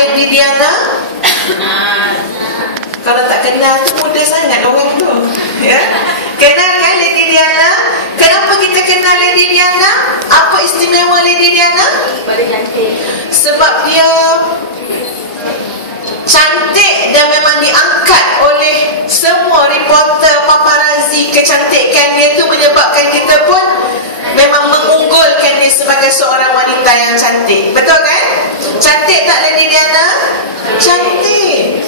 Lady Diana? Kalau tak kenal tu muda sangat orang tu, ya. Kenal kan Lady Diana? Kenapa kita kenal Lady Diana? Apa istimewa Lady Diana? Sebab dia cantik dan memang diangkat oleh semua reporter paparazzi. Kecantikan dia tu menyebabkan kita pun memang mengunggulkan dia sebagai seorang wanita yang cantik. Betul kan? Cantik tak Lady Diana? Cantik.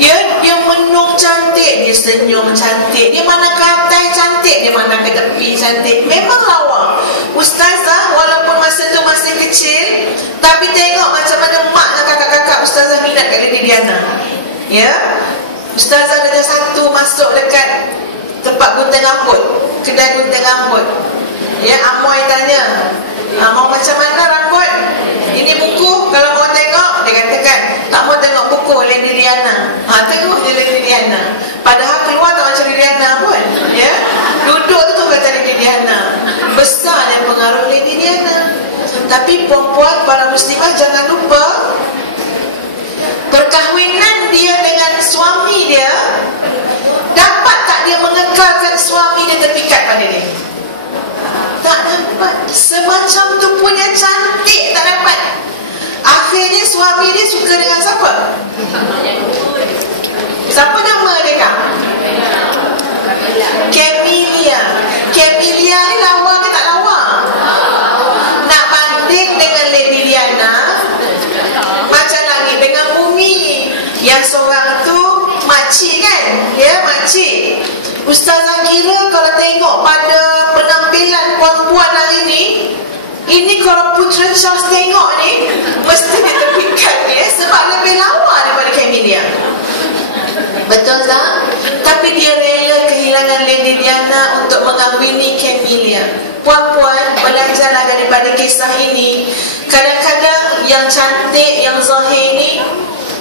Ya, dia menung cantik, dia senyum cantik, dia mana ke atas cantik, dia mana ke tepi cantik. Memang lawa. Ustazah walaupun masa tu masih kecil, tapi tengok macam mana mak dan kakak-kakak ustazah minat kat Lady Diana. Ya, ustazah dengan satu masuk dekat tempat gunting rambut, kedai gunting rambut. Ya, amoy tanya, mau macam mana rambut? Ini buku, kalau mau tengok, dia katakan, tak mau tengok buku Lady Diana. Tengok je Lady Diana. Padahal keluar tak macam Lady Diana pun, ya. Duduk tu kata Lady Diana. Besarnya pengaruh Lady Diana. Tapi perempuan, para muslimah, jangan lupa perkahwinan dia dengan suami dia, dapat tak dia mengekalkan suami dia terpikat pada dia? Tak dapat. Semacam tu punya cantik tak dapat. Akhirnya suami dia suka dengan siapa? Siapa nama dia kak? Camelia. Camelia ni lawa ke tak lawa? Nak banding dengan Lady Diana, macam langit dengan bumi. Yang seorang tu makcik kan? Ya, makcik. Ustazah kira kalau tengok pada penampilan perempuan hari ini kalau Putera Charles tengok ni, mesti dia terpikat dia sebab lebih lawa daripada Camelia. Betul tak? Tapi dia rela kehilangan Lady Diana untuk mengahwini Camelia. Puan-puan, belajarlah daripada kisah ini. Kadang-kadang yang cantik, yang zahir ni,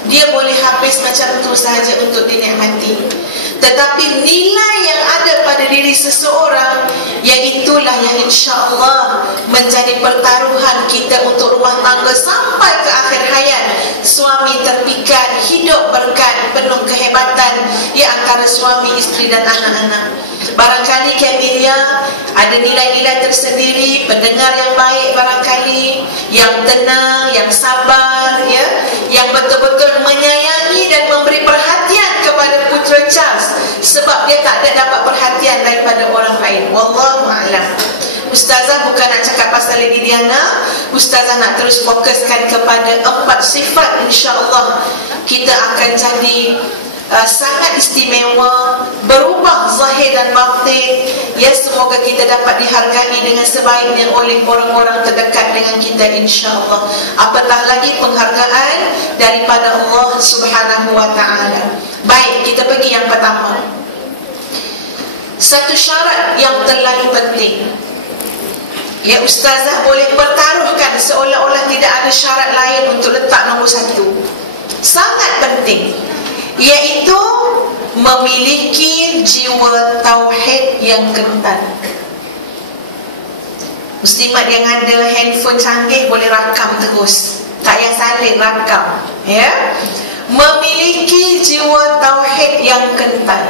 dia boleh habis macam tu sahaja untuk dinikmati. Tetapi nilai yang ada pada diri seseorang, yang itulah yang insya-Allah menjadi pertaruhan kita untuk rumah tangga sampai ke akhir hayat. Suami terpikat, hidup berkat, penuh kehebatan ya antara suami, isteri dan anak-anak. Barangkali Camelia ada nilai-nilai tersendiri, pendengar yang baik barangkali, yang tenang, yang sabar, ya, yang betul-betul menyayangi dan memberi perhatian kepada Putera Charles, sebab dia tak ada dapat perhatian daripada orang lain. Wallahu a'lam. Ustazah bukan nak cakap pasal Lady Diana. Ustazah nak terus fokuskan kepada 4 sifat. InsyaAllah kita akan jadi sangat istimewa, berubah zahir dan batin. Ya, semoga kita dapat dihargai dengan sebaiknya oleh orang-orang terdekat dengan kita insya-Allah. Apatah lagi penghargaan daripada Allah Subhanahu wa taala. Baik, kita pergi yang pertama. Satu syarat yang terlalu penting. Ya, ustazah boleh pertaruhkan seolah-olah tidak ada syarat lain untuk letak nombor 1. Sangat penting, iaitu memiliki jiwa tauhid yang kental. Muslimat yang ada handphone canggih boleh rakam terus, tak payah salin, rakam. Ya, memiliki jiwa tauhid yang kental.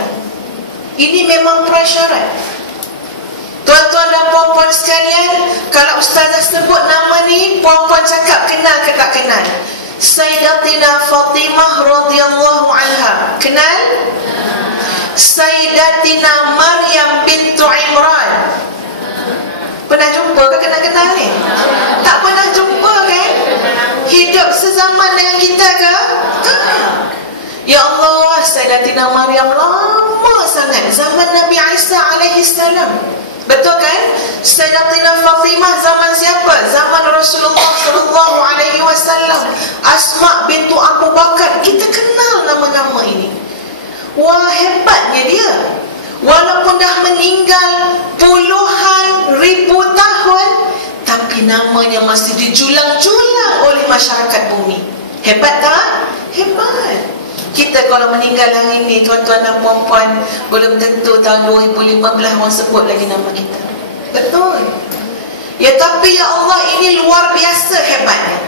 Ini memang prasyarat. Tuan-tuan dan puan-puan sekalian, kalau ustazah sebut nama ni, puan-puan cakap kenal ke tak kenal? Sayyidatina Fatimah radhiyallahu anha, kenal? Sayyidatina Maryam bintu Imran, pernah jumpa ke kenal-kenal ni? Tak pernah jumpa kan? Hidup sezaman dengan kita ke? Ya Allah, Sayyidatina Maryam lama sangat, zaman Nabi Isa alaihi salam. Betul kan? Sayyidatina Fatimah zaman siapa? Zaman Rasulullah sallallahu alaihi wasallam. Asma bintu Abu Bakar, kita kenal nama-nama ini. Wah, hebatnya dia. Walaupun dah meninggal puluhan ribu tahun, tapi namanya masih dijulang-julang oleh masyarakat bumi. Hebat tak? Hebat. Kita kalau meninggal hari ini, tuan-tuan dan puan-puan, belum tentu tahun 2015 orang sebut lagi nama kita. Betul. Ya, tapi ya Allah, ini luar biasa hebatnya,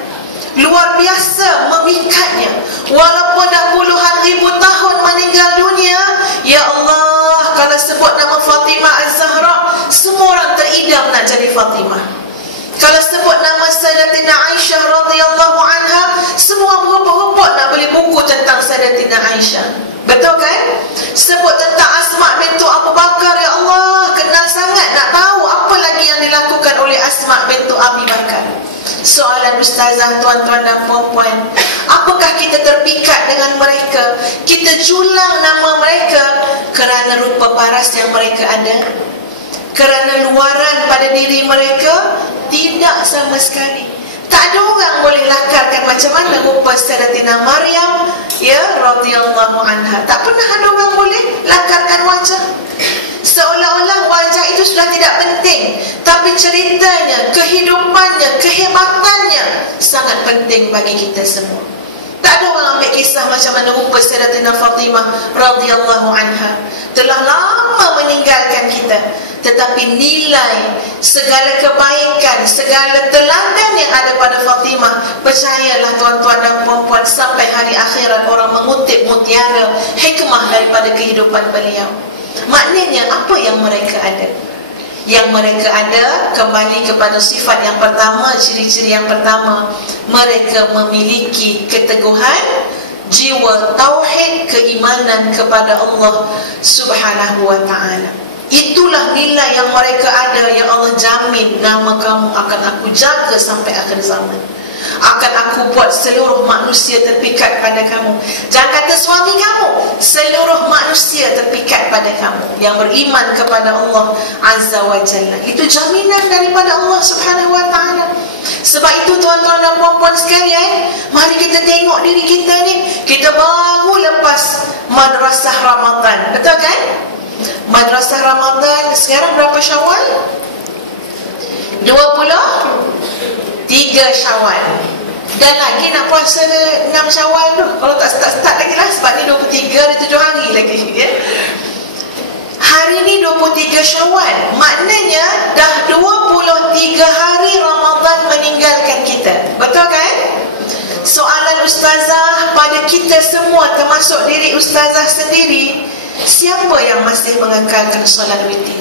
luar biasa memikatnya. Kalau sebut nama Sayyidatina Aisyah radhiyallahu anha, semua berebut-rebut nak beli buku tentang Sayyidatina Aisyah. Betul kan? Sebut tentang Asma bintu Abu Bakar, ya Allah, kenal sangat nak tahu apa lagi yang dilakukan oleh Asma bintu Abi Bakar. Soalan ustazah, tuan-tuan dan puan-puan, apakah kita terpikat dengan mereka? Kita julang nama mereka kerana rupa paras yang mereka ada? Kerana luaran pada diri mereka? Tidak sama sekali. Tak ada orang boleh lakarkan macam mana rupa Sayyidatina Maryam, ya, radhiyallahu anha. Tak pernah ada orang boleh lakarkan wajah. Seolah-olah wajah itu sudah tidak penting, tapi ceritanya, kehidupannya, kehebatannya sangat penting bagi kita semua. Tak ada orang ambil kisah macam mana rupa Sayyidatina Fatimah radhiyallahu anha. Telah lama meninggalkan kita, tetapi nilai, segala kebaikan, segala teladan yang ada pada Fatimah, percayalah tuan-tuan dan puan-puan, sampai hari akhirat orang mengutip mutiara hikmah daripada kehidupan beliau. Maknanya apa yang mereka ada? Yang mereka ada kembali kepada sifat yang pertama, ciri-ciri yang pertama, mereka memiliki keteguhan jiwa tauhid, keimanan kepada Allah Subhanahu wa ta'ala. Itulah nilai yang mereka ada, yang Allah jamin, nama kamu akan aku jaga sampai akhir zaman. Akan aku buat seluruh manusia terpikat pada kamu. Jangan kata suami kamu, seluruh manusia terpikat pada kamu yang beriman kepada Allah Azza wa Jalla. Itu jaminan daripada Allah Subhanahu wa ta'ala. Sebab itu tuan-tuan dan puan-puan sekalian, mari kita tengok diri kita ni. Kita baru lepas madrasah Ramadan, betul kan? Madrasah Ramadan sekarang berapa Syawal? 23 Syawal. Dan lagi nak puasa 6 Syawal tu. Kalau tak start lagi lah, sebab ni 23, ada 7 hari lagi, ya? Hari ni 23 Syawal. Maknanya dah 23 hari Ramadan meninggalkan kita. Betul kan? Soalan ustazah pada kita semua, termasuk diri ustazah sendiri, siapa yang masih mengekalkan solat witir?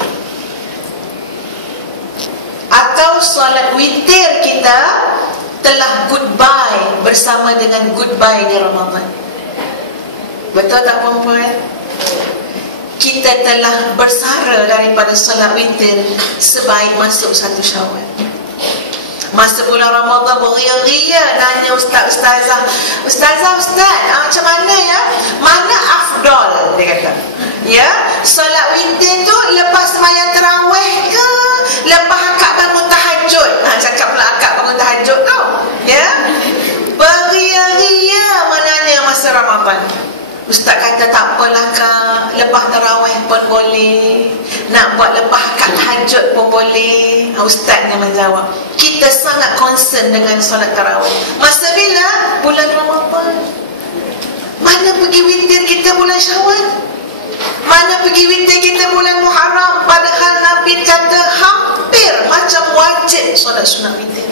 Atau solat witir kita telah goodbye bersama dengan goodbye di Ramadan? Betul tak puan-puan? Kita telah bersara daripada solat witir sebaik masuk 1 Syawal. Masa bulan Ramadan beria-ria nanya ustazah, macam mana ya? Mana afdal, dia kata. Ya, solat witir tu lepas sembahyang tarawih ke lepas akad bangun tahajud? Cakap pula akad bangun tahajud tu. Ya. Beria-ria menanya masa Ramadan. Ustaz kata tak apalah kak, lepas tarawih pun boleh, nak buat lepas akad tahajud pun boleh. Ustaznya menjawab, kita sangat concern dengan solat tarawih. Masa bila? Bulan Ramadan. Mana pergi witir kita bulan Syawal? Mana pergi witir kita bulan Muharram? Padahal Nabi kata hampir macam wajib solat sunat witir.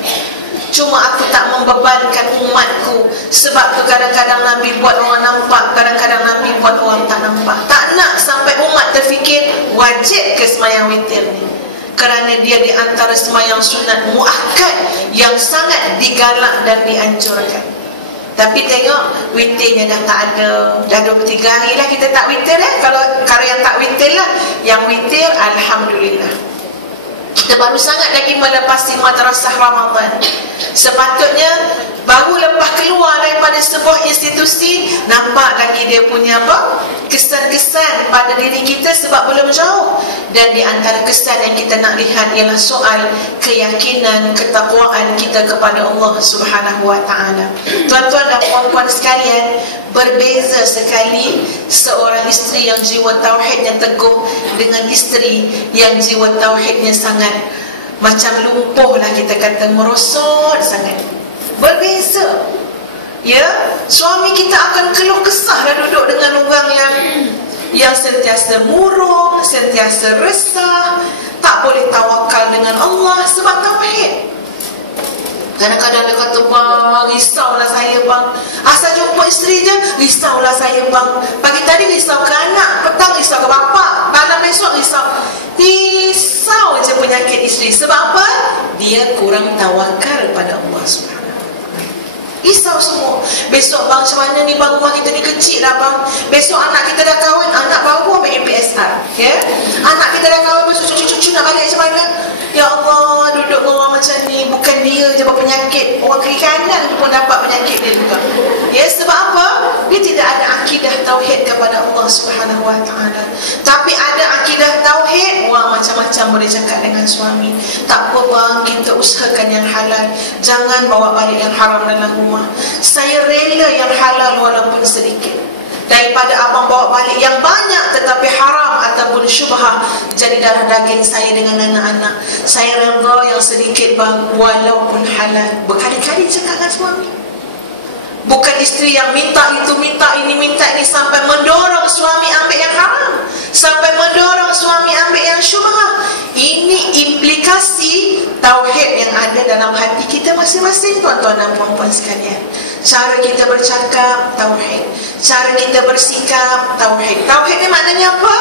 Cuma aku tak membebankan umatku. Sebab tu kadang-kadang Nabi buat orang nampak, kadang-kadang Nabi buat orang tak nampak. Tak nak sampai umat terfikir wajib ke sembahyang witir ni, kerana dia di antara sembahyang sunat muakkad yang sangat digalak dan dianjurkan. Tapi tengok, witirnya dah tak ada. Dah 23 hari lah kita tak witir. Kalau yang tak witir lah, yang witir alhamdulillah. Kita baru sangat lagi melepasi madrasah Ramadan. Sepatutnya baru lepas keluar daripada sebuah institusi, nampak lagi dia punya apa? Kesan-kesan pada diri kita sebab belum jauh. Dan di antara kesan yang kita nak lihat ialah soal keyakinan, ketakwaan kita kepada Allah Subhanahu wa ta'ala. Tuan-tuan dan puan-puan sekalian, berbeza sekali seorang isteri yang jiwa tauhidnya teguh dengan isteri yang jiwa tauhidnya sangat macam lumpuh lah, kita kata merosot sangat. Berbeza. Ya, suami kita akan keluh kesah dah duduk dengan orang yang sentiasa murung, sentiasa resah, tak boleh tawakal dengan Allah sebab tauhid. Kadang-kadang dia kata, bang, risaulah saya bang. Asal jumpa isteri je, risaulah saya bang. Pagi tadi risau ke anak, petang risau ke bapa, malam besok risau. Risau je penyakit isteri. Sebab apa? Dia kurang tawakal pada Allah SWT. Risau semua. Besok bang, macam mana ni bang, rumah kita ni kecil dah bang. Besok anak kita dah kahwin, anak baru ambil MPSR, ya? Anak kita dah kahwin, besok cucu-cucu nak balik macam mana? Ya Allah, duduk orang macam ni. Bukan dia je berpenyakit, orang kiri kanan pun dapat penyakit dia juga. Ya, sebab apa? Dia tidak ada akidah tauhid kepada Allah Subhanahu Wa Taala. Tapi ada akidah tauhid, wah macam-macam boleh cakap dengan suami. Tak apa bang, kita usahakan yang halal, jangan bawa balik yang haram dalam rumah. Saya rela yang halal walaupun sedikit, daripada abang bawa balik yang banyak tetapi haram ataupun syubhah jadi darah daging saya dengan anak-anak. Saya rela yang sedikit bang, walaupun halal. Berkali-kali cakap dengan suami. Bukan isteri yang minta itu, minta ini, minta ini, sampai mendorong suami ambil yang haram, sampai mendorong suami ambil yang syubhah. Ini implikasi tauhid yang ada dalam hati kita masing-masing, tuan-tuan dan puan-puan sekalian. Cara kita bercakap, tauhid. Cara kita bersikap, tauhid. Tauhid ni maknanya apa?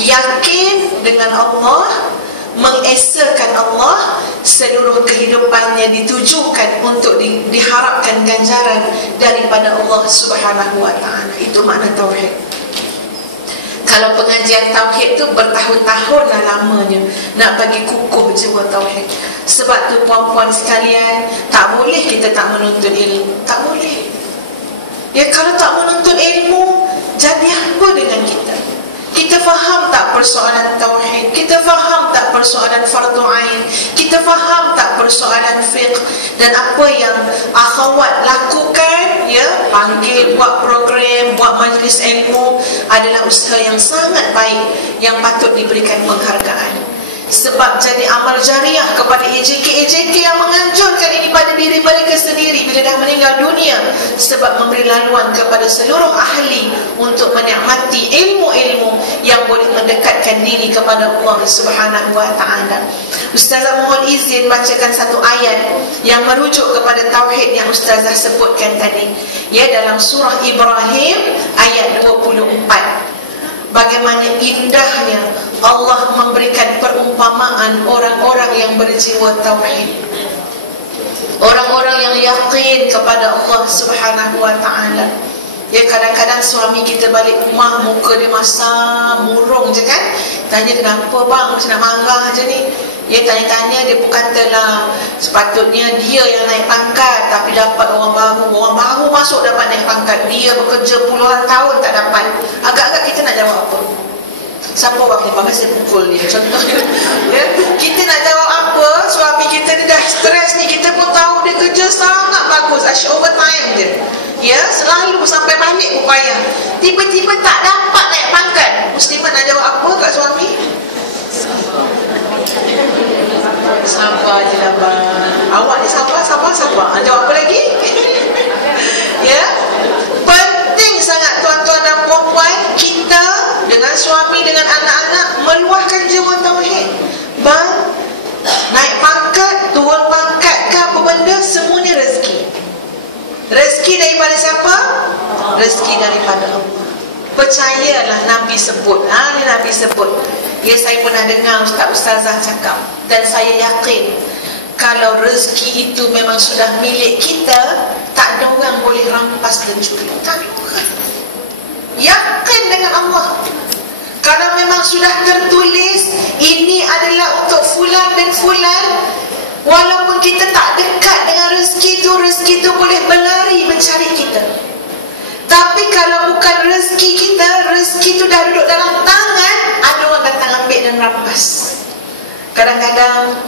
Yakin dengan Allah, mengesakan Allah, seluruh kehidupannya ditujukan untuk diharapkan ganjaran daripada Allah Subhanahu Wa Taala. Itu makna tauhid. Kalau pengajian tauhid tu bertahun-tahun lah lamanya nak bagi kukuh jiwa tauhid. Sebab tu puan-puan sekalian, tak boleh kita tak menuntut ilmu. Tak boleh. Ya, kalau tak menuntut ilmu, jadi apa dengan kita? Kita faham tak persoalan tauhid? Kita faham tak persoalan fardu ain? Kita faham tak persoalan fiqh? Dan apa yang akhwat lakukan, ya, panggil, buat program, buat majlis ilmu, adalah usaha yang sangat baik yang patut diberikan penghargaan. Sebab jadi amal jariah kepada EJK yang menganjurkan ini pada diri mereka sendiri bila dah meninggal dunia, sebab memberi laluan kepada seluruh ahli untuk menikmati ilmu-ilmu yang boleh mendekatkan diri kepada Allah Subhanahu Wa Taala. Ustazah mohon izin bacakan satu ayat yang merujuk kepada tauhid yang Ustazah sebutkan tadi, ya, dalam surah Ibrahim ayat 24. Bagaimana indahnya Allah memberikan perumpamaan orang-orang yang berjiwa tauhid, orang-orang yang yakin kepada Allah Subhanahu Wa Taala. Ya, kadang-kadang suami kita balik rumah, muka dia masam, murung je kan. Tanya kenapa bang, macam nak marah je ni. Ya, tanya-tanya, dia pun katalah sepatutnya dia yang naik pangkat tapi dapat orang baru masuk dapat naik pangkat. Dia bekerja puluhan tahun tak dapat. Agak-agak kita nak jawab apa? Siapa orang ni? Bangga saya pukul dia contohnya. Ya, kita nak jawab apa? Suami kita ni dah stres ni, kita pun tahu dia kerja sangat bagus, asyik overtime je. Ya, selalu sampai balik pun payah. Tiba-tiba tak dapat naik pangkat. Muslimat nak jawab apa kat suami? Sabar je lah bang. Awak ni sabar. Jawab apa lagi? Ya, penting sangat tuan-tuan dan puan-puan, kita dengan suami, dengan anak-anak meluahkan jiwa tauhid. Bang, naik pangkat, turun pangkat ke apa benda, semua ni rezeki. Rezeki daripada siapa? Rezeki daripada Allah. Percayalah, Nabi sebut. Ni Nabi sebut. Ya, saya pernah dengar ustaz-ustazah cakap, dan saya yakin kalau rezeki itu memang sudah milik kita, tak ada orang boleh rampas dan curi. Tak ada orang. Yakin dengan Allah. Kalau memang sudah tertulis ini adalah untuk fulan dan fulan, walaupun kita tak dekat dengan rezeki itu boleh berlari mencari kita. Tapi kalau bukan rezeki kita, rezeki itu dah duduk dalam tangan, ada orang datang ambil dan rampas. Kadang-kadang,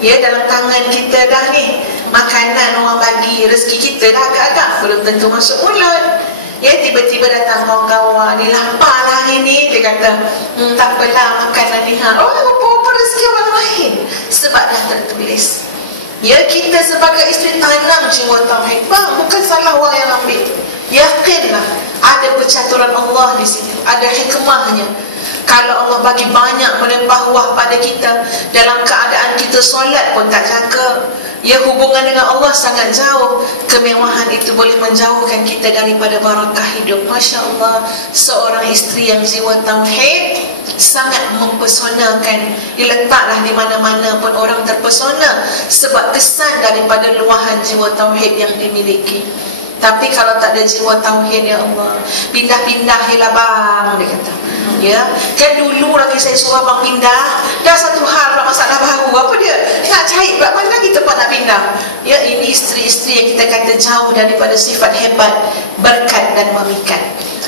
ya, dalam tangan kita dah ni, makanan orang bagi, rezeki kita dah agak-agak, belum tentu masuk mulut. Ya, tiba-tiba datang kawan-kawan, ni lapar lah hari ni, dia kata, tak apalah makanan ni. Apa rezeki orang lain, sebab dah tertulis. Ya, kita sebagai isteri tanam jiwa tauhid. Bang, bukan salah orang yang ambil. Yakinlah ada percaturan Allah di situ, ada hikmahnya. Kalau Allah bagi banyak melimpah ruah pada kita, dalam keadaan kita solat pun tak jaga, Ya, hubungan dengan Allah sangat jauh. Kemewahan itu boleh menjauhkan kita daripada barakah hidup. Masya Allah, seorang isteri yang jiwa tauhid sangat mempesonakan. Diletaklah di mana-mana pun orang terpesona sebab kesan daripada luahan jiwa tauhid yang dimiliki. Tapi kalau tak ada jiwa tauhid, ya Allah, pindah-pindah hilah bang, dia kata. Ya, kan dulu lagi saya suruh abang pindah, dah satu hal pula masalah baru. Apa dia? Nak cari pula mana lagi tempat nak pindah. Ya, ini isteri-isteri yang kita kata jauh daripada sifat hebat, berkat dan memikat.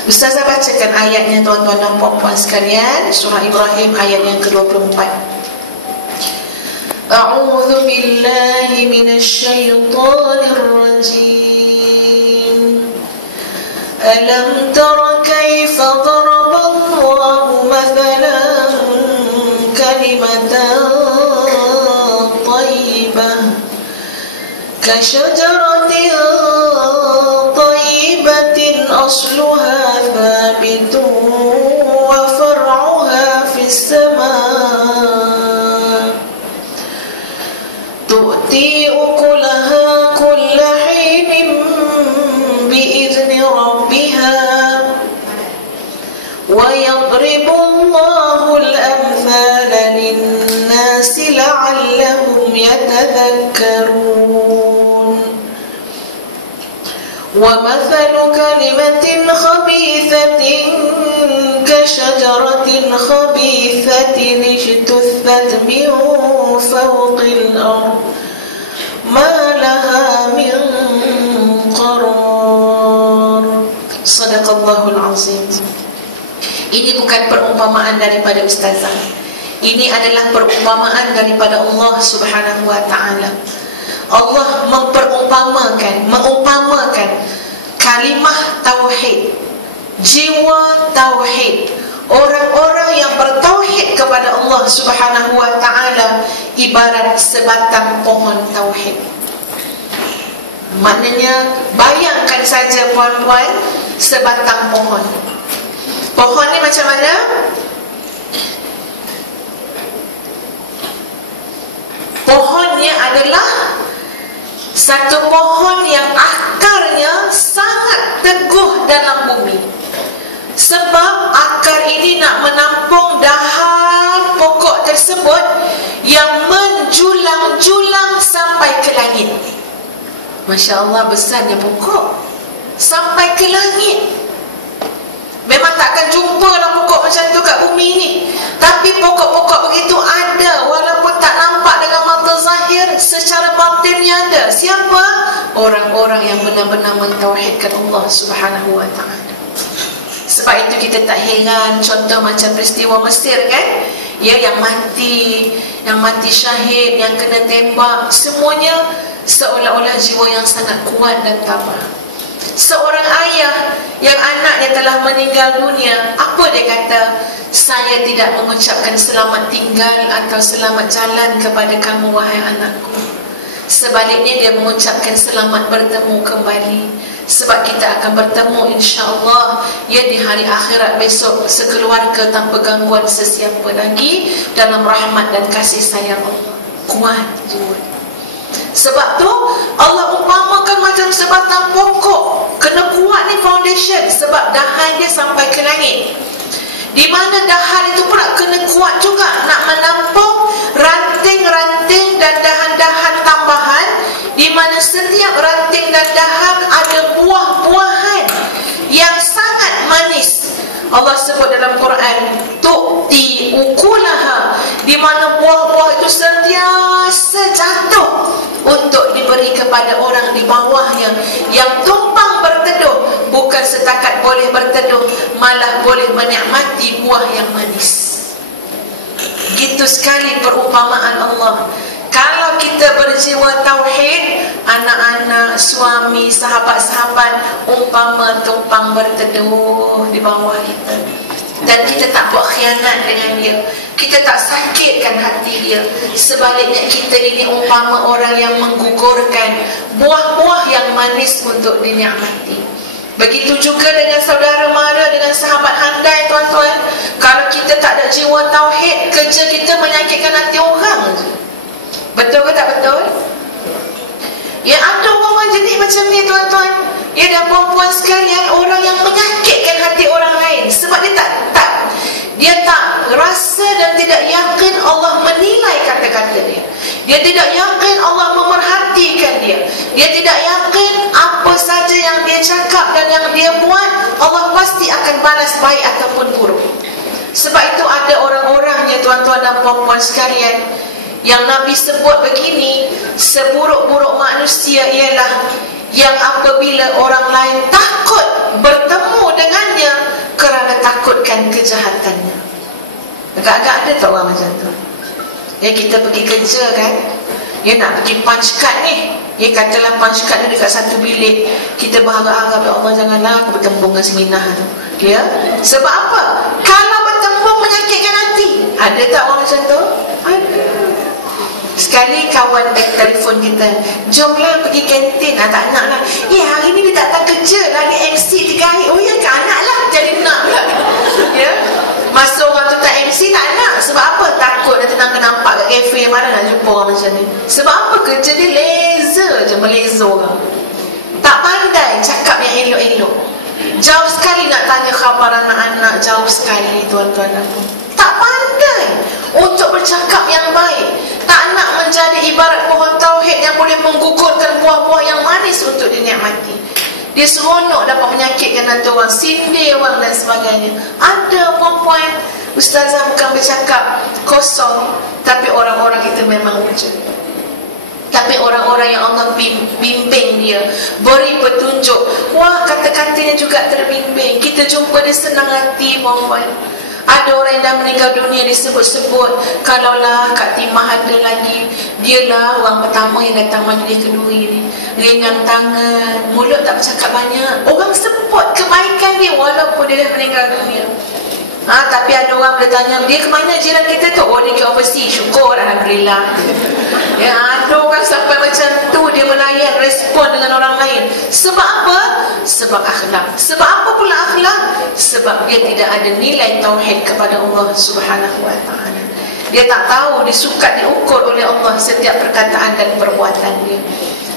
Ustazah bacakan ayatnya tuan-tuan dan puan-puan sekalian, surah Ibrahim ayat yang ke-24. A'udzu billahi minasyaitonir rajim. Alam tara kaifa daraballahu mathalan kalimatan thayyibah kasyajaratin thayyibatin asluha thabitun wa far'uha fis samaa tu'ti ukulaha kulla hinin bi'izni rabbiha wa yadribu Allahu al-amthala lin-nasi la'allahum yatadhakkarun. Wa mathalu kalimatin khabithatin kashajaratin khabithatin ijtuthat min fawqil ard ma laha min qarar. Sadaqallahul azim. Ini bukan perumpamaan daripada ustazah. Ini adalah perumpamaan daripada Allah Subhanahu wa ta'ala. Allah mengumpamakan kalimah tauhid, jiwa tauhid, orang-orang yang bertauhid kepada Allah Subhanahu wa ta'ala ibarat sebatang pohon tauhid. Maknanya, bayangkan saja puan-puan, sebatang pohon. Pohon ni macam mana? Pohonnya adalah satu pohon yang akarnya sangat teguh dalam bumi. Sebab akar ini nak menampung dahan pokok tersebut yang menjulang-julang sampai ke langit. Masya Allah, besarnya pokok sampai ke langit. Memang takkan jumpa lah pokok macam tu kat bumi ni. Tapi pokok-pokok begitu ada, walaupun tak nampak dengan mata zahir, secara batinnya ada. Siapa? Orang-orang yang benar-benar mentauhidkan Allah Subhanahu wa ta'ala. Sebab itu kita tak heran contoh macam peristiwa Mesir kan, ya, yang mati syahid, yang kena tembak, semuanya seolah-olah jiwa yang sangat kuat dan tabah. Seorang ayah yang anaknya telah meninggal dunia, apa dia kata? Saya tidak mengucapkan selamat tinggal atau selamat jalan kepada kamu wahai anakku. Sebaliknya dia mengucapkan selamat bertemu kembali. Sebab kita akan bertemu insya-Allah, ya, di hari akhirat besok sekeluarga tanpa gangguan sesiapa lagi dalam rahmat dan kasih sayang Allah. Kuat jiwa. Sebab tu Allah umpamakan macam sebatang pokok. Kena kuat ni foundation, sebab dahan dia sampai ke langit. Di mana dahan itu pula kena kuat juga, nak menampung ranting-ranting dan dahan-dahan tambahan, di mana setiap ranting dan dahan ada buah-buahan yang sangat manis. Allah sebut dalam Quran, tu'ti ukulaha, di mana buah-buah itu sentiasa jatuh untuk diberi kepada orang di bawahnya, yang tumpang berteduh. Bukan setakat boleh berteduh, malah boleh menikmati buah yang manis. Gitu sekali perumpamaan Allah. Kalau kita berjiwa tauhid, anak-anak, suami, sahabat-sahabat umpama tumpang berteduh di bawah kita. Dan kita tak buat khianat dengan dia, kita tak sakitkan hati dia. Sebaliknya kita ini umpama orang yang menggugurkan buah-buah yang manis untuk dinikmati. Begitu juga dengan saudara mara, dengan sahabat handai, tuan-tuan. Kalau kita tak ada jiwa tauhid, kerja kita menyakitkan hati orang. Betul ke tak betul? Ya, ada orang jenis macam ni tuan-tuan. Ya, dan puan-puan sekalian, orang yang menyakitkan hati orang lain sebab dia tak rasa dan tidak yakin Allah menilai kata-kata dia. Dia tidak yakin Allah memerhatikan dia. Dia tidak yakin apa saja yang dia cakap dan yang dia buat, Allah pasti akan balas baik ataupun buruk. Sebab itu ada orang-orangnya tuan-tuan dan puan-puan sekalian, yang Nabi sebut begini, seburuk-buruk manusia ialah yang apabila orang lain takut bertemu dengannya kerana takutkan kejahatannya. Agak-agak ada tak orang macam tu? Ya, kita pergi kerja kan, ya nak pergi punch card ni, ya katalah punch card ni dekat satu bilik, kita berharap-harap, ya Allah janganlah aku bertembung dengan si Minah tu. Ya, sebab apa? Kalau bertembung menyakitkan hati. Ada tak orang macam tu? Ada. Sekali kawan telefon kita, jomlah pergi kantin. Tak nak lah. Ya, hari ni dia tak datang kerja lah, dia MC 3 hari. Oh ya kan, nak lah. Jadi nak pula. Ya, masa orang tu tak MC, tak nak. Sebab apa? Takut nanti nak nampak kat kafe, mana nak jumpa orang macam ni. Sebab apa? Kerja dia laser je, meleza orang. Tak pandai cakap yang elok-elok. Jauh sekali nak tanya khabar anak-anak, jauh sekali tuan-tuan dan puan. Tak pandai untuk bercakap yang baik. Tak nak menjadi ibarat pohon tauhid yang boleh menggugurkan buah-buah yang manis untuk dinikmati. Dia seronok dapat menyakitkan hati orang, sindir orang dan sebagainya. Ada perempuan, ustazah bukan bercakap kosong, tapi orang-orang kita memang wujud. Tapi orang-orang yang Allah bimbing dia, beri petunjuk, wah kata-katanya juga terbimbing. Kita jumpa dia senang hati perempuan. Ada orang yang dah meninggal dunia disebut-sebut, kalaulah Kak Timah ada lagi, dialah orang pertama yang datang majlis kenduri ni. Ringan tangan, mulut tak bercakap banyak. Orang sebut kebaikan dia walaupun dia dah meninggal dunia. Tapi ada orang bertanya, dia ke mana jiran kita tu? Oh, dia ke overseas. Syukur, alhamdulillah. Ya, ada orang sampai macam tu, dia melayan, respon dengan orang lain. Sebab apa? Sebab akhlak. Sebab apa pula akhlak? Sebab dia tidak ada nilai tauhid kepada Allah Subhanahu wa ta'ala. Dia tak tahu, disukat diukur oleh Allah setiap perkataan dan perbuatan dia.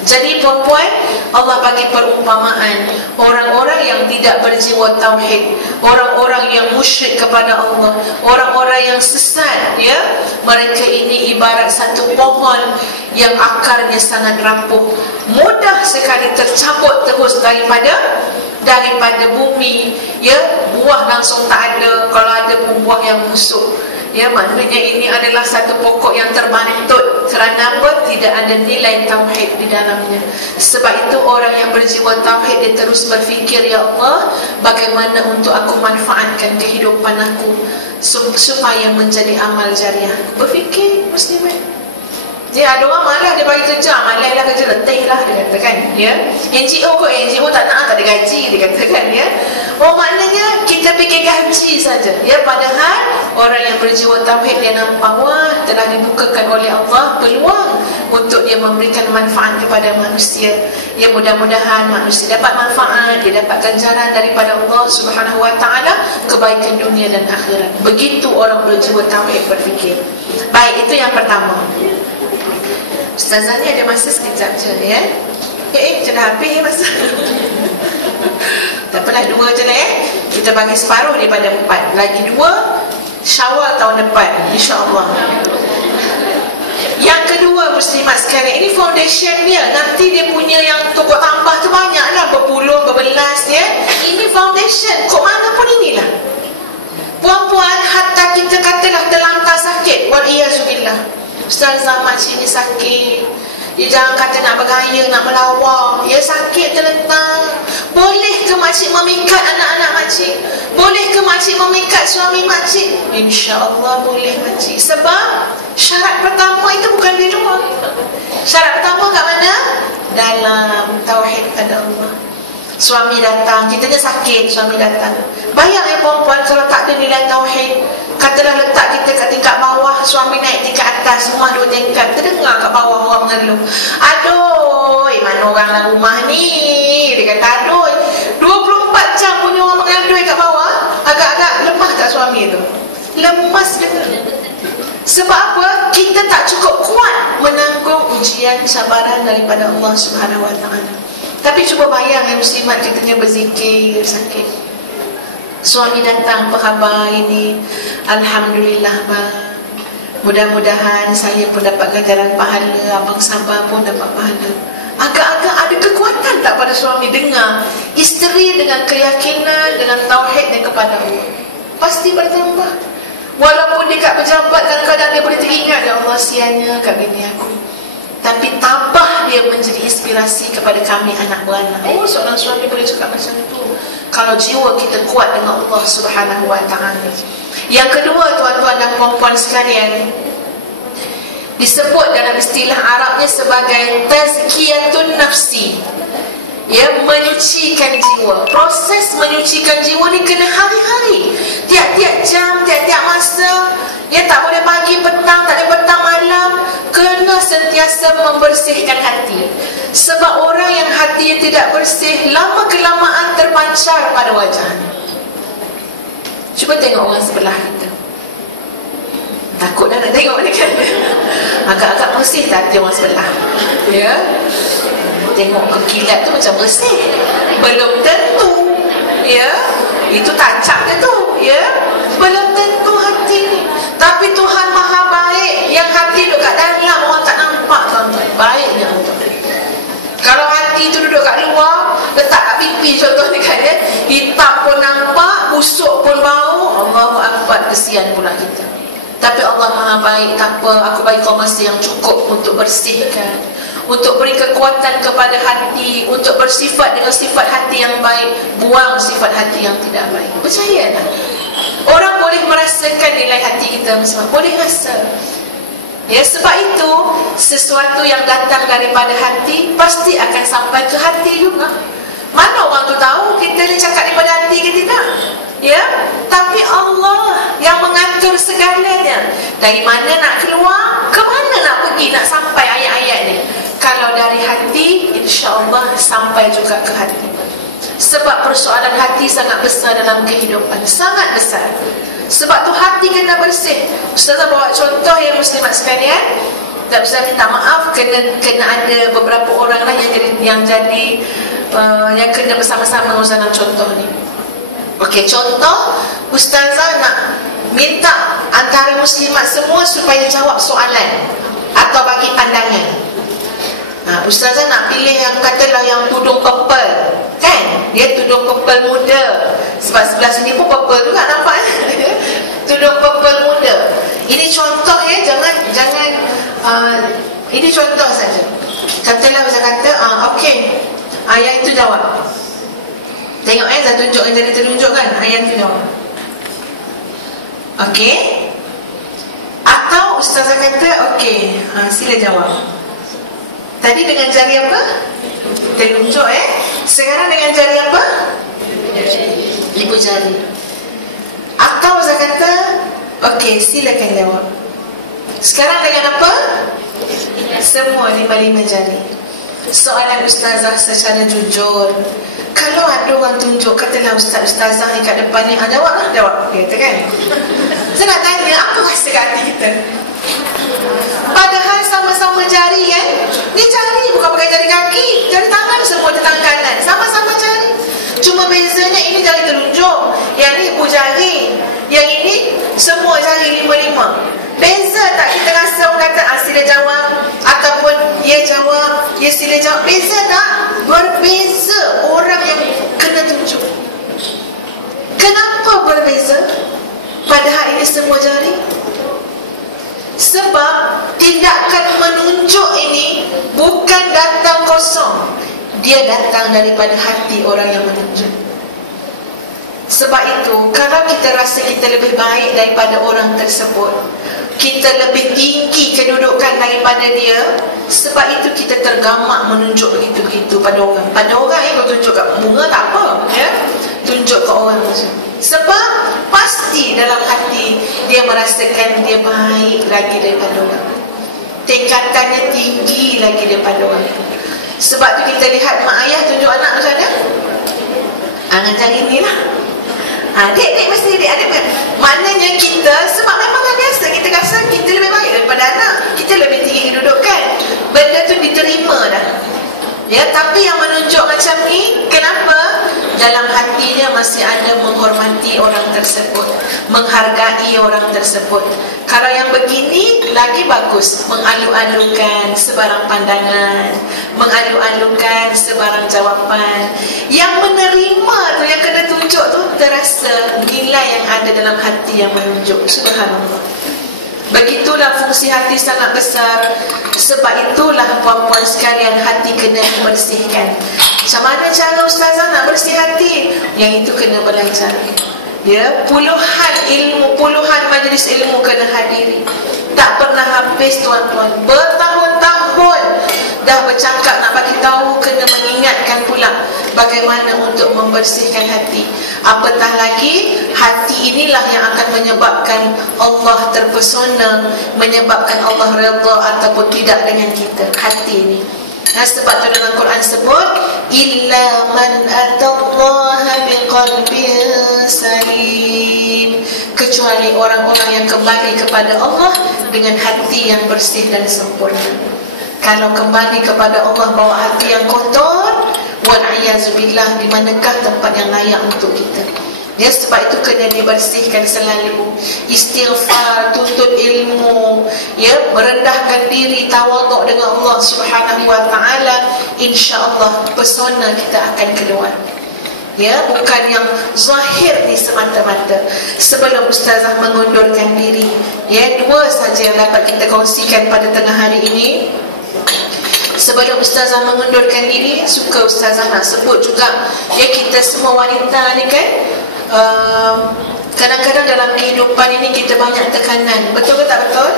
Jadi perempuan, Allah bagi perumpamaan orang-orang yang tidak berjiwa tauhid, orang-orang yang musyrik kepada Allah, orang-orang yang sesat, ya. Mereka ini ibarat satu pohon yang akarnya sangat rapuh, mudah sekali tercabut terus daripada bumi, ya. Buah langsung tak ada, kalau ada pun buah yang busuk. Ya, maknanya ini adalah satu pokok yang terbantut. Kerana apa? Tidak ada nilai tauhid di dalamnya. Sebab itu orang yang berjiwa tauhid, dia terus berfikir, ya Allah, bagaimana untuk aku manfaatkan kehidupan aku supaya menjadi amal jariah. Berfikir muslimat. Dia ada orang malah dia bagi kerja, malah lah kerja, letih lah dia katakan, ya. NGO kot, NGO tak nak, tak ada gaji, dia katakan, ya. Oh, maknanya kita fikir gaji saja, ya. Padahal orang yang berjiwa tauhid, dia nampak, wah, telah dibukakan oleh Allah peluang untuk dia memberikan manfaat kepada manusia. Ya, mudah-mudahan manusia dapat manfaat, dia dapat ganjaran daripada Allah Subhanahu wa ta'ala, kebaikan dunia dan akhirat. Begitu orang berjiwa tauhid berfikir. Baik, itu yang pertama. Ustazah ni ada masa sekejap je, ya. Macam dah habis masa. Tak apalah, 2 je lah, ya. Kita bagi separuh daripada 4. Lagi 2 Syawal tahun depan, insya-Allah. Yang kedua muslimat sekalian, ini foundation dia. Nanti dia punya yang tokok tambah tu banyak lah, berpuluh, berbelas, ya. Ini foundation, kok mana pun inilah. Puan-puan, hatta kita katalah terlantar sakit, wal-iyazubillah, Ustazah, makcik ni sakit, dia jangan kata nak bergaya, nak melawak, ya, sakit terlentang. Boleh ke makcik memikat anak-anak makcik? Boleh ke makcik memikat suami makcik? InsyaAllah boleh makcik. Sebab syarat pertama itu bukan di luar. Syarat pertama kat mana? Dalam tauhid pada Allah. Suami datang, kitanya sakit, suami datang. Bayang ya perempuan, kalau tak ada nilai tauhid, katalah letak kita kat tingkat bawah, suami naik tingkat atas, rumah 2 tingkat, terdengar kat bawah orang mengeluh, aduh, mana orang dalam rumah ni? Dia kata aduh, 24 jam punya orang mengeluh kat bawah. Agak-agak lemah tak suami tu? Lemas dia. Sebab apa? Kita tak cukup kuat menanggung ujian cabaran daripada Allah Subhanahu Wa Taala. Tapi cuba bayang muslimat, kita ni berzikir sakit, suami datang berkhabar ini, alhamdulillah bang, mudah-mudahan saya pun dapat ganjaran pahala, abang sabar pun dapat pahala. Agak-agak ada kekuatan tak pada suami dengar isteri dengan keyakinan, dengan tauhid dan kepada Allah? Pasti bertambah. Walaupun dia kat pejabat, kadang-kadang dia boleh teringat, ya Allah sianya kat bini aku, tapi tabah dia menjadi inspirasi kepada kami anak beranak. Oh, seorang suami boleh cakap macam itu kalau jiwa kita kuat dengan Allah Subhanahu Wa Taala. Yang kedua, tuan-tuan dan puan-puan sekalian, disebut dalam istilah Arabnya sebagai tazkiyatun nafsi, ya, menyucikan jiwa. Proses menyucikan jiwa ni kena hari-hari, tiap-tiap jam, tiap-tiap masa, ya, tak boleh pagi petang, tak boleh petang malam, kena sentiasa membersihkan hati. Sebab orang yang hatinya tidak bersih, lama kelamaan terpancar pada wajahnya. Cuba tengok orang sebelah kita, takut dah nak tengok ni kan. Agak-agak bersih tak hati orang sebelah, ya. Tengok ke kilat tu macam bersih, belum tentu, ya. Itu tancap dia tu, ya. Belum tentu hati ni. Tapi Tuhan Maha baik. Yang hati duduk kat dalam orang tak nampak, tuan-tuan. Baiknya Allah. Kalau hati tu duduk kat luar, letak kat pipi contohnya kan, ya, hitam pun nampak, busuk pun bau, Allahu Akbar, kesian pula kita. Tapi Allah Maha baik. Tak apa, aku bagi kau masa yang cukup untuk bersihkan, untuk beri kekuatan kepada hati, untuk bersifat dengan sifat hati yang baik, buang sifat hati yang tidak baik. Percayalah, orang boleh merasakan nilai hati kita semua, boleh rasa. Ya, sebab itu sesuatu yang datang daripada hati pasti akan sampai ke hati juga. Mana orang tu tahu kita ni cakap daripada hati ke tidak? Ya, tapi Allah yang mengatur segalanya. Dari mana nak keluar, ke mana nak pergi, nak sampai ayat-ayat ni. Kalau dari hati, insya-Allah sampai juga ke hati. Sebab persoalan hati sangat besar dalam kehidupan, sangat besar. Sebab tu hati kena bersih. Ustazah bawa contoh ya muslimat sekalian. Tak bisa minta maaf, kena ada beberapa orang lah yang kena bersama-sama Ustazah contoh ni. Okey, contoh Ustazah nak minta antara muslimat semua supaya jawab soalan atau bagi pandangan. Ustazah nak pilih yang katalah yang tudung purple, kan? Dia tudung purple muda. Sebab sebelah sini pun purple juga nampak. Tudung purple muda. Ini contoh ya, jangan ini contoh saja. Katalah Ustazah kata, okey, yang itu jawab. Tengok saya tunjuk yang jadi terunjuk kan, yang itu jawab. Okey. Atau Ustazah kata, okey, sila jawab. Tadi dengan jari apa? Telunjuk Sekarang dengan jari apa? Ibu jari. Atau saya kata, okey, silakan jawab. Sekarang dengan apa? Semua 5 jari. Soalan Ustazah secara jujur, kalau ada orang tunjuk, katalah Ustazah ni kat depan ni, jawablah, jawab. Kata kan, saya nak tanya, apa rasa kat hati kita? Padahal sama-sama jari kan. Ni jari, bukan pakai jari kaki, jari tangan semua di tangan kanan, sama-sama jari. Cuma bezanya ini jari telunjuk, yang ni ibu jari, yang ini semua jari 5-5. Beza tak kita rasa orang kata sila jawab, ataupun ya jawab, ya sila jawab? Beza tak? Berbeza orang yang kena tunjuk. Kenapa berbeza? Padahal ini semua jari. Sebab tindakan menunjuk ini bukan datang kosong, dia datang daripada hati orang yang menunjuk. Sebab itu, kalau kita rasa kita lebih baik daripada orang tersebut, kita lebih tinggi kedudukan daripada dia, sebab itu kita tergamak menunjuk begitu-begitu pada orang. Pada orang kalau tunjuk kat bunga tak apa, ya? Tunjuk ke orang macam. Sebab pasti dalam hati dia merasakan dia baik lagi daripada orang, tingkatannya tinggi lagi daripada orang. Sebab tu kita lihat mak ayah tunjuk anak macam mana? Dengan jari inilah. Dek mesti dek ada. Maknanya kita, sebab memanglah biasa kita rasa kita lebih baik daripada anak, kita lebih tinggi kedudukan, benda tu diterima dah. Ya, tapi yang menunjuk macam ni, kenapa? Dalam hatinya masih ada menghormati orang tersebut, menghargai orang tersebut. Kalau yang begini lagi bagus, mengalu-alukan sebarang pandangan, mengalu-alukan sebarang jawapan. Yang menerima tu, yang kena tunjuk tu, terasa nilai yang ada dalam hati yang menunjuk. Subhanallah. Begitulah fungsi hati sangat besar. Sebab itulah puan-puan sekalian, hati kena dibersihkan. Macam mana cara ustazah nak bersih hati? Yang itu kena belajar. Ya, puluhan ilmu, puluhan majlis ilmu kena hadiri. Tak pernah habis tuan-tuan. Bertahun-tahun dah bercakap nak bagi tahu, kena mengingatkan pula bagaimana untuk membersihkan hati. Apatah lagi, hati inilah yang akan menyebabkan Allah terpesona, menyebabkan Allah redha ataupun tidak dengan kita. Hati ini. Nah, sebab tu dalam Quran sebut, illa man atallaha biqalbin salim, kecuali orang-orang yang kembali kepada Allah dengan hati yang bersih dan sempurna. Kalau kembali kepada Allah bawa hati yang kotor, wal-iyazubillah, di manakah tempat yang layak untuk kita? Ya, sebab itu kena dibersihkan selalu. Istighfar, tuntut ilmu, ya, merendahkan diri, tawaduk dengan Allah Subhanahu wa taala. Insya-Allah pesona kita akan keluar. Ya, bukan yang zahir ni semata-mata. Sebelum ustazah mengundurkan diri, ya, dua saja yang dapat kita kongsikan pada tengah hari ini. Sebelum ustazah mengundurkan diri, suka ustazah nak sebut juga, ya, kita semua wanita ni kan, kadang-kadang dalam kehidupan ini kita banyak tekanan. Betul ke tak betul?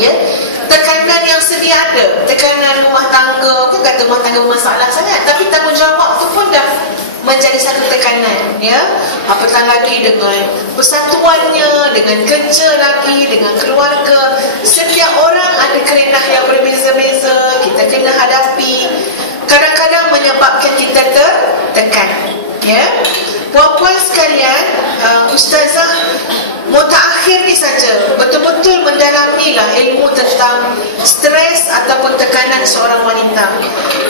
Ya, tekanan yang sedia ada, tekanan rumah tangga. Kan kata rumah tangga masalah sangat, tapi tanggungjawab tu pun dah menjadi satu tekanan. Ya, apatah lagi dengan persatuannya, dengan kerja lagi, dengan keluarga. Setiap orang ada kerenah yang berbeza-beza, kita kena hadapi. Kadang-kadang menyebabkan kita tertekan. Ya, puan-puan sekalian, ustazah mutaakhir ni saja betul-betul mendalamilah ilmu tentang stres ataupun tekanan seorang wanita.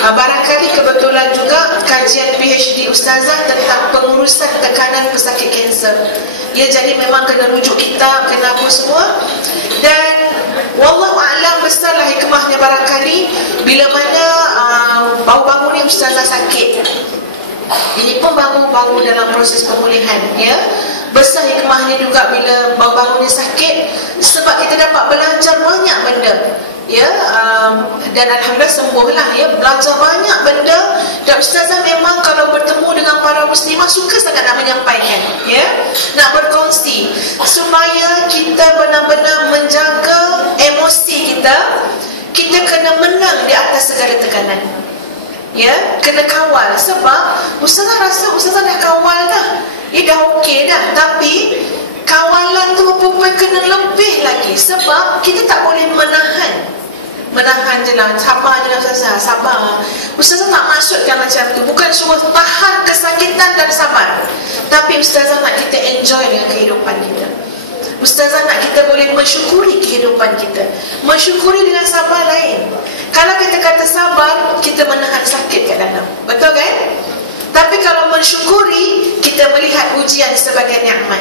Barangkali kebetulan juga kajian PhD ustazah tentang pengurusan tekanan pesakit kanser. Ya, jadi memang kena rujuk kitab, kena apa semua. Dan wallahu a'lam, besarlah hikmahnya barangkali bila mana baru-baru ni ustazah sakit. Ini pun baru-baru dalam proses pemulihan, ya. Besar hikmahnya juga bila baru-baru ni sakit, sebab kita dapat belajar banyak benda, ya. Dan alhamdulillah sembuhlah, ya. Belajar banyak benda. Dan ustazah memang kalau bertemu dengan para muslimah suka sangat nak menyampaikan, ya, nak berkongsi, supaya kita benar-benar menjaga emosi kita. Kita kena menang di atas segala tekanan. Ya, kena kawal. Sebab ustazah rasa ustazah dah kawal dah, dah okey dah. Tapi kawalan tu rupanya kena lebih lagi. Sebab kita tak boleh menahan je lah, sabar je lah ustazah, sabar. Ustazah tak maksudkan macam tu. Bukan suruh tahan kesakitan dan sabar, tapi ustazah nak kita enjoy dengan kehidupan kita. Ustazah nak kita boleh mensyukuri kehidupan kita. Mensyukuri dengan sabar lain. Kalau kita kata sabar, kita menahan sakit kat dalam. Betul kan? Tapi kalau mensyukuri, kita melihat ujian sebagai nikmat.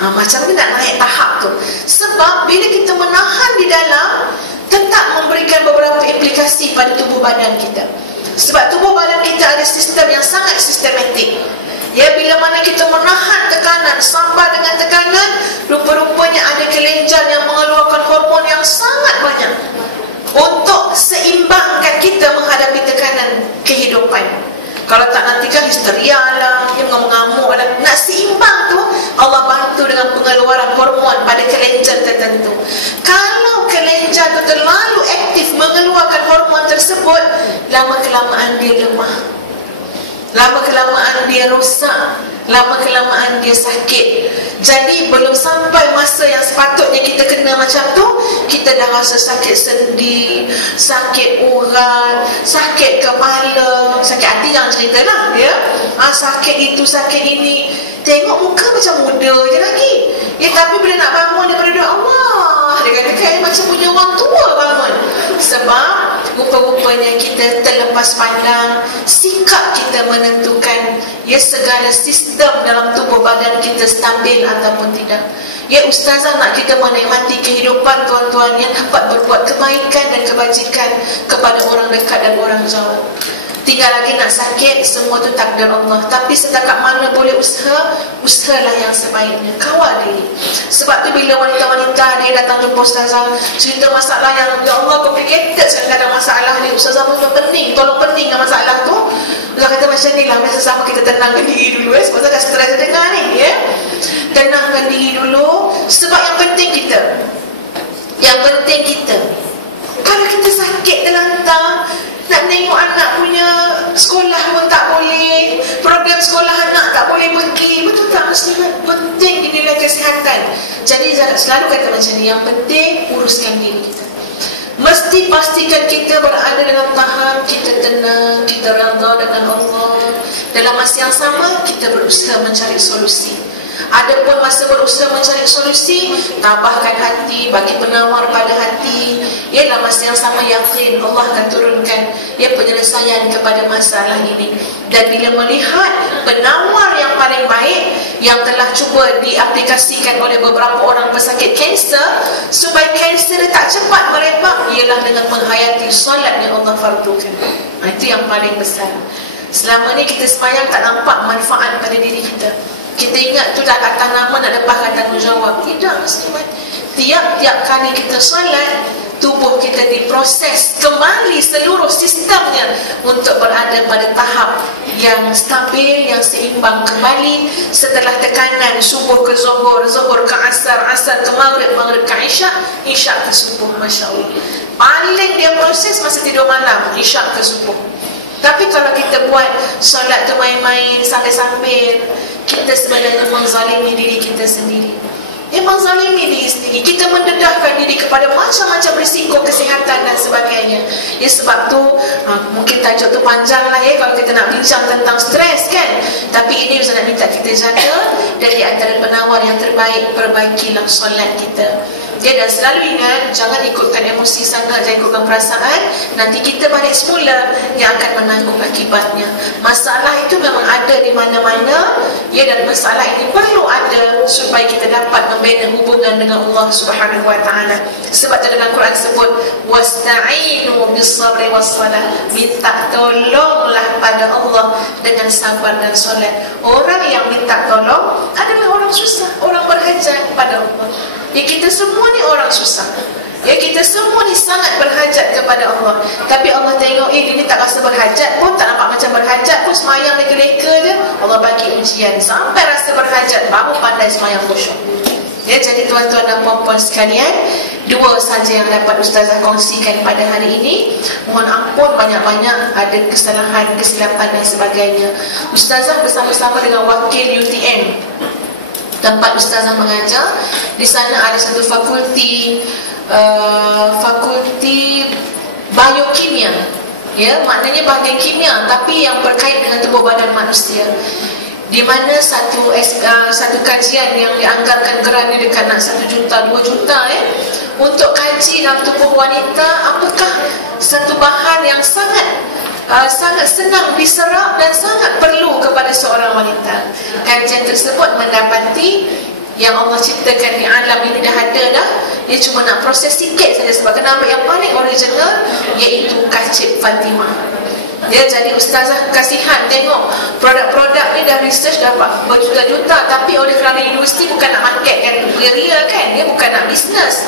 Macam ni nak naik tahap tu. Sebab bila kita menahan di dalam, tetap memberikan beberapa implikasi pada tubuh badan kita. Sebab tubuh badan kita ada sistem yang sangat sistematik. Ya, bila mana kita menahan tekanan, sabar dengan tekanan, rupa-rupanya ada kelenjar yang mengeluarkan hormon yang sangat banyak untuk seimbangkan kita menghadapi tekanan kehidupan. Kalau tak nanti kan histeria lah, dia mengamuk lah. Nak seimbang tu, Allah bantu dengan pengeluaran hormon pada kelenjar tertentu. Kalau kelenjar tu terlalu aktif mengeluarkan hormon tersebut, lama-kelamaan dia lemah, lama-kelamaan dia rosak, lama-kelamaan dia sakit. Jadi belum sampai masa yang sepatutnya kita kena macam tu, kita dah rasa sakit sendi, sakit urat, sakit kepala, sakit hati yang cerita lah, ya. Sakit itu, sakit ini. tengok muka macam muda je lagi. Tapi bila nak bangun daripada doa Allah, dia kata kayak macam punya orang tua bangun. Sebab rupa-rupanya kita terlepas pandang, sikap kita menentukan segala sistem dalam tubuh badan kita stabil ataupun tidak. Ustazah nak kita menikmati kehidupan tuan-tuan yang dapat berbuat kebaikan dan kebajikan kepada orang dekat dan orang jauh. Tinggal lagi nak sakit, semua tu takdir Allah. Tapi setakat mana boleh usahalah yang sebaiknya. Kawal diri. Sebab tu bila wanita-wanita dia datang jumpa ustazah, cerita masalah yang ya Allah complicated, saya ada masalah ni, ustazah pun pening, tolong peningkan masalah tu. Ustazah kata macam ni lah, biasa sama kita tenangkan diri dulu. Sebab saya dah stres dengar ni. Tenangkan diri dulu. Sebab yang penting kita, kalau kita sakit terlantar, nak tengok anak punya sekolah pun tak boleh, program sekolah anak tak boleh pergi, betul tak muslimat? Penting dinilai kesihatan. Jadi selalu kata macam ni, yang penting uruskan diri kita. Mesti pastikan kita berada dalam tahap kita tenang, kita redha dengan Allah. Dalam masa yang sama kita berusaha mencari solusi. Adapun masa berusaha mencari solusi, tabahkan hati, bagi penawar pada hati. Ialah masa yang sama yakin Allah akan turunkan penyelesaian kepada masalah ini. Dan bila melihat penawar yang paling baik yang telah cuba diaplikasikan oleh beberapa orang pesakit kanser supaya kanser dia tak cepat merebak, ialah dengan menghayati solat yang Allah fardukan. Itu yang paling besar. Selama ni kita sembahyang tak nampak manfaat pada diri kita. Kita ingat tu dah atas nama nak lepaskan tanggungjawab. Tidak, muslimat. Tiap-tiap kali kita solat, tubuh kita diproses kembali seluruh sistemnya untuk berada pada tahap yang stabil, yang seimbang kembali. Setelah tekanan subuh ke zuhur, zuhur ke asar, asar ke maghrib, maghrib ke isyak, isyak ke subuh. Masya Allah. Paling dia proses masa tidur malam, isyak ke subuh. Tapi kalau kita buat solat tu main-main, sambil-sambil, kita sebenarnya menzalimi diri kita sendiri. Menzalimi diri sendiri. Kita mendedahkan diri kepada macam-macam risiko kesihatan dan sebagainya. Sebab tu mungkin tajuk tu panjang lah kalau kita nak bincang tentang stres kan. Tapi ini Ustaz nak minta kita jaga. Dan di antara penawar yang terbaik, perbaikilah solat kita. Dan selalu ingat, jangan ikutkan emosi sangat, jangan ikutkan perasaan. Nanti kita balik semula yang akan menanggung akibatnya. Masalah itu memang ada di mana-mana, dan masalah ini perlu ada supaya kita dapat membina hubungan dengan Allah Subhanahu Wa Taala. Sebab dalam Quran sebut wasta'inu bis-sabri was-salah, minta tolonglah pada Allah dengan sabar dan solat. Orang yang minta tolong adalah orang susah, orang berhajat pada Allah. Kita semua ni orang susah. Kita semua ni sangat berhajat kepada Allah. Tapi Allah tengok dia ni tak rasa berhajat pun, tak nampak macam berhajat pun, semayang leka-leka je, Allah bagi ujian sampai rasa berhajat, baru pandai semayang khusyuk. Jadi tuan-tuan dan puan-puan sekalian, dua saja yang dapat ustazah kongsikan pada hari ini. Mohon ampun banyak-banyak ada kesalahan, kesilapan dan sebagainya. Ustazah bersama-sama dengan wakil UTM tempat ustazah mengajar. Di sana ada satu fakulti biokimia, maknanya bahagian kimia, tapi yang berkait dengan tubuh badan manusia. Di mana satu kajian yang dianggarkan gerannya dekat nak 1 juta, 2 juta untuk kaji dalam tubuh wanita, apakah satu bahan yang sangat senang diserap dan sangat perlu kepada seorang wanita. Kajian tersebut mendapati yang Allah ciptakan di alam ini dah ada dah. Dia cuma nak proses sikit saja. Sebab kenapa yang paling original iaitu kacip Fatimah. Jadi ustazah kasihan tengok produk-produk ni dah research dah berjuta-juta, tapi oleh kerana universiti bukan nak marketkan ria kan, dia bukan nak bisnes.